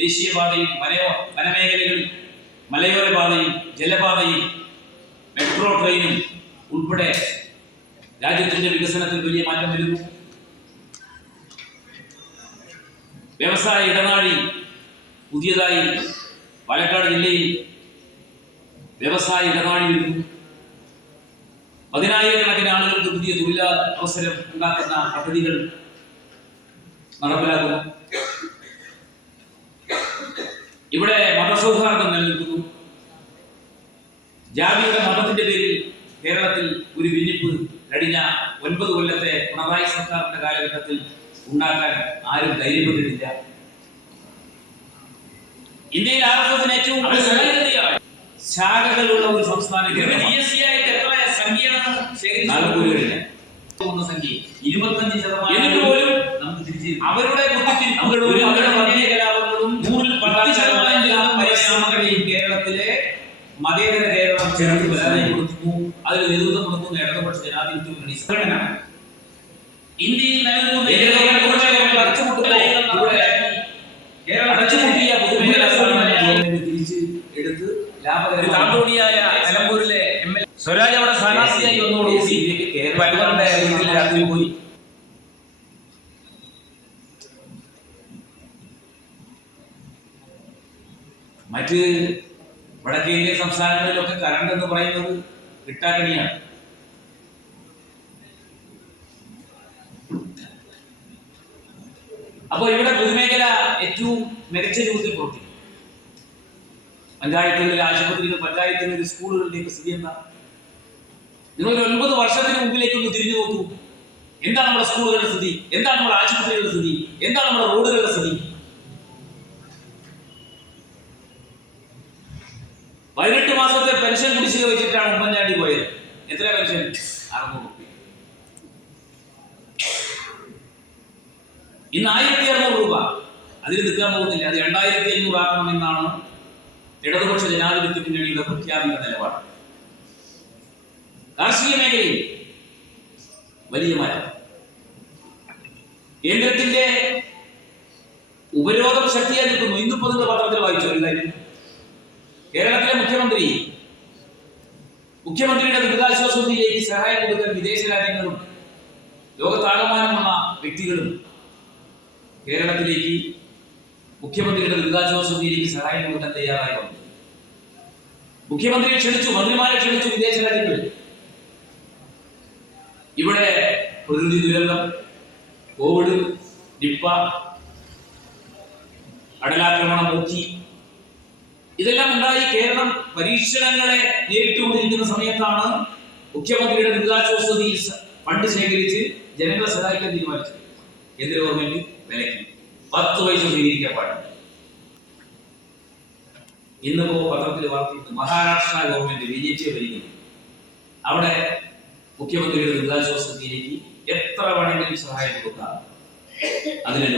ദേശീയപാതയും മലയോ വനമേഖലകളിൽ മലയോര പാതയും ജലപാതയും മെട്രോ ട്രെയിനും ഉൾപ്പെടെ രാജ്യത്തിന്റെ വികസനത്തിൽ വലിയ മാറ്റം വരുന്നു. വ്യവസായ ഇടനാഴി പുതിയതായി പാലക്കാട് ജില്ലയിൽ വ്യവസായ ഇടനാഴി വരുന്നു. പതിനായിരക്കണക്കിന് ആളുകൾക്ക് പുതിയ തൊഴിലവസരം ഉണ്ടാക്കുന്ന പദ്ധതികൾ നടപ്പിലാക്കുന്നു. ഇവിടെ മതസൗഹാർദ്ദം നിലനിൽക്കുന്നു. ജാതിയുടെ മതത്തിന്റെ പേരിൽ കേരളത്തിൽ ഒരു വിഞ്ഞിപ്പ് കഴിഞ്ഞ ഒൻപത് കൊല്ലത്തെ പിണറായി സർക്കാരിന്റെ കാലഘട്ടത്തിൽ ഉണ്ടാക്കാൻ ആരും ധൈര്യപ്പെട്ടിട്ടില്ല. ഇന്ത്യയിൽ ആർ എസ് എസിന് ഏറ്റവും ശാഖകളുള്ള ഒരു സംസ്ഥാനം സംഖ്യ ഇരുപത്തഞ്ച് ശതമാനം അവരുടെ അവരുടെ മതേതര കേരളം ചേർത്ത് വരാതെ കൊടുക്കുന്നു. അതിൽ നേതൃത്വം കൊടുക്കുന്ന ഇടതുപക്ഷ ജനാധിപത്യ മുന്നണി സംഘടന ഇന്ത്യയിൽ അടച്ചുപൂട്ടിയ പൊതുമേഖലാ തിരിച്ച് എടുത്ത് താന്തോണിയായ നിലമ്പൂരിലെ എം എൽ സ്വരാജ് അവിടെ സ്ഥാനാർത്ഥിയായി വന്നതോടുകൂടി വീട്ടിൽ രാത്രി പോയി. മറ്റ് വടക്കേ ഇന്ത്യൻ സംസ്ഥാനങ്ങളിലൊക്കെ കറണ്ട് എന്ന് പറയുന്നത് കിട്ടാക്കണിയാണ്. അപ്പോൾ ഇവിടെ പൊതുമേഖല ഏറ്റവും മികച്ച രൂപത്തിൽ പ്രവർത്തിക്കും. പഞ്ചായത്തുകളിൽ ആശുപത്രികൾ പഞ്ചായത്തുകളിൽ സ്കൂളുകളിലേക്ക് സ്ഥിതി എന്താ? നിങ്ങൾ ഒരു ഒൻപത് വർഷത്തിന് മുമ്പിലേക്ക് ഒന്ന് തിരിഞ്ഞു നോക്കൂ. എന്താണ് നമ്മുടെ സ്കൂളുകളുടെ സ്ഥിതി? എന്താണ് നമ്മുടെ ആശുപത്രികളുടെ സ്ഥിതി? എന്താണ് നമ്മുടെ റോഡുകളുടെ സ്ഥിതി? പതിനെട്ട് മാസത്തെ പെൻഷൻ കുടിശ്ശിക വെച്ചിട്ടാണ് ഉമ്മൻചാണ്ടി പോയത്. എത്ര പെൻഷൻ? അറുന്നൂറ് രൂപ ഇന്ന് ആയിരത്തി അറുന്നൂറ് രൂപ. അതിൽ നിൽക്കാൻ പോകുന്നില്ല. അത് രണ്ടായിരത്തി അഞ്ഞൂറ് ആക്കണമെന്നാണ് ഇടതുപക്ഷ ജനാധിപത്യ മുന്നണിയുടെ പ്രഖ്യാപിത നിലപാട്. കാർഷിക മേഖലയിൽ വലിയ മാറ്റം. കേന്ദ്രത്തിന്റെ ഉപരോധം ശക്തിയായി നിൽക്കുന്നു ഇന്നിപ്പോ നിങ്ങൾ പത്രത്തിൽ വായിച്ചു? കാര്യം കേരളത്തിലെ മുഖ്യമന്ത്രി മുഖ്യമന്ത്രിയുടെ ദുരിതാശ്വാസ നിധിയിലേക്ക് സഹായം കൊടുക്കാൻ വിദേശ രാജ്യങ്ങളും ലോകത്താകമാനമുള്ള വ്യക്തികളും കേരളത്തിലേക്ക് മുഖ്യമന്ത്രിയുടെ ദുരിതാശ്വാസ നിധിയിലേക്ക് സഹായം കൊടുക്കാൻ തയ്യാറായി വന്നു. മുഖ്യമന്ത്രിയെ ക്ഷണിച്ചു മന്ത്രിമാരെ ക്ഷണിച്ചു വിദേശ രാജ്യങ്ങളിൽ. ഇവിടെ പ്രകൃതി ദുരന്തം കോവിഡ് നിപ്പ കടലാക്രമണം നോക്കി ഇതെല്ലാം ഉണ്ടായി കേരളം പരീക്ഷണങ്ങളെ നേരിട്ടുകൊണ്ടിരിക്കുന്ന സമയത്താണ് മുഖ്യമന്ത്രിയുടെ ദുരിതാശ്വാസ ഫണ്ട് ശേഖരിച്ച് ജനങ്ങളെ സഹായിക്കാൻ തീരുമാനിച്ചത്. കേന്ദ്ര ഗവൺമെന്റ്? വിലക്കി പത്ത് പൈസ സ്വീകരിക്കാൻ പാടില്ല. ഇന്നിപ്പോ പത്രത്തിൽ വാർത്തയുണ്ട്. Maharashtra government B J P ഭരിക്കുന്നു. അവിടെ മുഖ്യമന്ത്രിയുടെ ദുരിതാശ്വാസ നിധിയിലേക്ക് എത്ര വേണമെങ്കിലും സഹായം കൊടുക്കാം? അതിന്